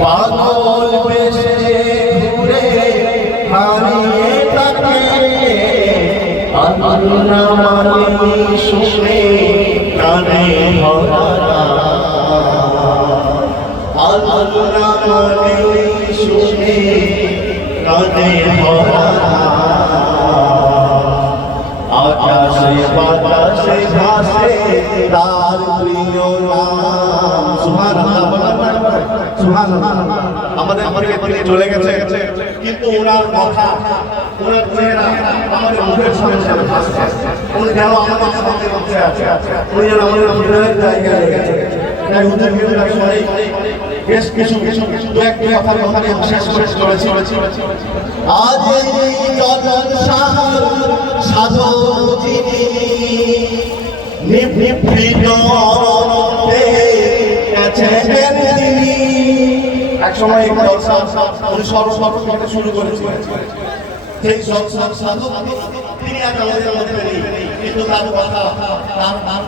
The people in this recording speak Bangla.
পাগল বেশে ঘুরে হারিয়ে তাকে আল্লাহ মানি শুনে কানে ভরা আল্লাহ মানি শুনে কানে ভরা আকাশে বাতাসে ভাসে তার প্রিয় নাম। সুবহানাল্লাহ, সুবহানাল্লাহ। আমাদের থেকে চলে গেছে, কিন্তু ওনার কথা, ওনার চেহারা আমাদের মুখের সামনে ভাসছে। উনি যেন আমাদের সামনে বসে আছে, উনি যেন আমাদের হৃদয়ের জায়গায় গেছে। তাই হুজুর বিরুদ্ধে সবাই বেশ কিছু দু একটি কথার কথা শেষ করেছি। আজ এই জগৎ সাধক যিনি নিভৃত গেছেন তিনি। এক সময় উনি সর্বপ্রথম শুরু করেছিলেন, সেই সাধক তিনি আজ আমাদের মধ্যে নেই, কিন্তু তার কথা, তার